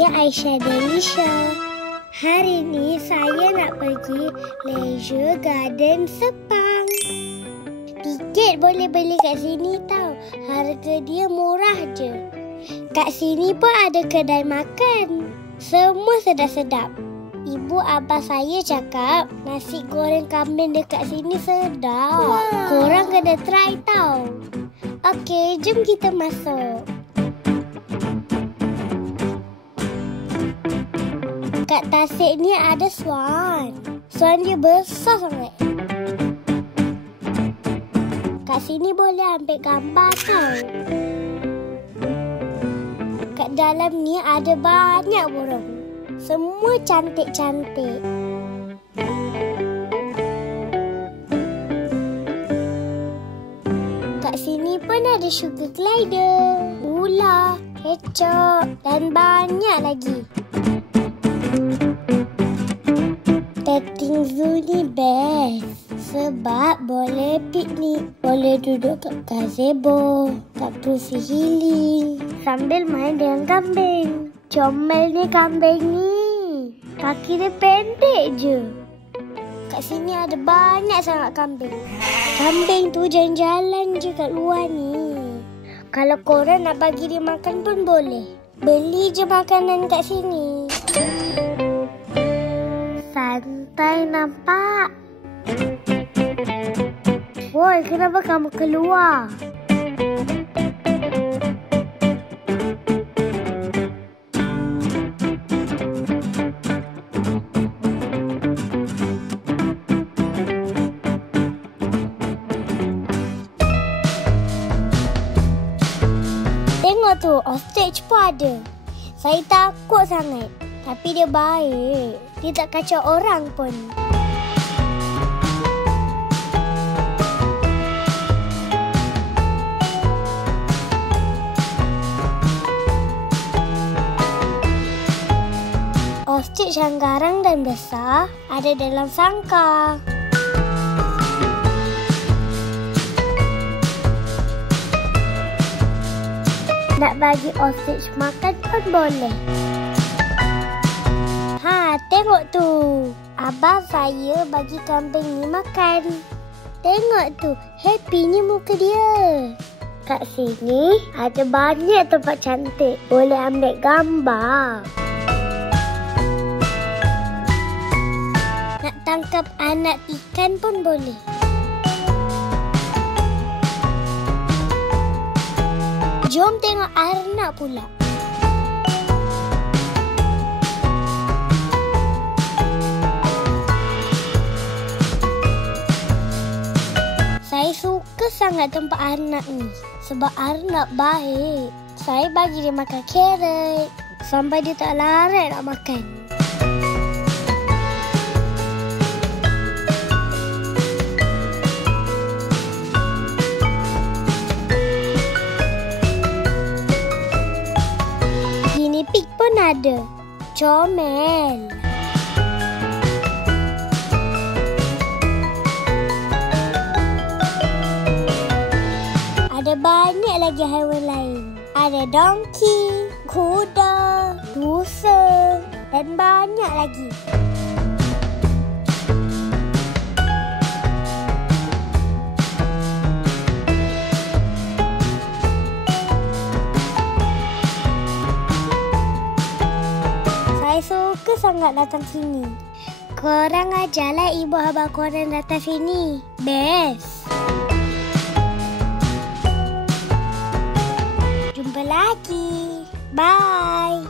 Saya Aisyah Delisha. Hari ni saya nak pergi Leisure Garden Sepang. Tiket boleh beli kat sini tau. Harga dia murah je. Kat sini pun ada kedai makan. Semua sedap-sedap. Ibu abah saya cakap nasi goreng kambing dekat sini sedap. Korang kena try tau. Okey, jom kita masuk. Kat tasik ni ada swan. Swan dia besar sangat. Kat sini boleh ambil gambar tau. Kat dalam ni ada banyak burung. Semua cantik-cantik. Kat sini pun ada sugar glider, ular, kecok dan banyak lagi. Petting zoo ni best sebab boleh piknik, boleh duduk kat gazebo, tak perlu healing sambil main dengan kambing. Comel ni kambing ni, kaki dia pendek je. Kat sini ada banyak sangat kambing. Kambing tu jalan-jalan je kat luar ni. Kalau korang nak bagi dia makan pun boleh. Beli je makanan kat sini. Santai nampak. Woi, kenapa kamu keluar? Tengok tu, ostrich pun ada. Saya takut sangat. Tapi dia baik. Dia tak kacau orang pun. Ostrich yang garang dan besar ada dalam sangkar. Nak bagi ostrich makan pun boleh. Tengok tu. Abang saya bagi kambing ni makan. Tengok tu, happynya muka dia. Kat sini ada banyak tempat cantik. Boleh ambil gambar. Nak tangkap anak ikan pun boleh. Jom tengok arnab pula. Saya suka sangat tempat arnab ni. Sebab arnab baik. Saya bagi dia makan carrot. Sampai dia tak larat nak makan. Guinea pig pun ada. Comel. Ada banyak lagi haiwan lain. Ada donkey, kuda, rusa dan banyak lagi. Saya suka sangat datang sini. Korang ajarlah ibu abang korang datang sini. Best. Jumpa lagi. Bye.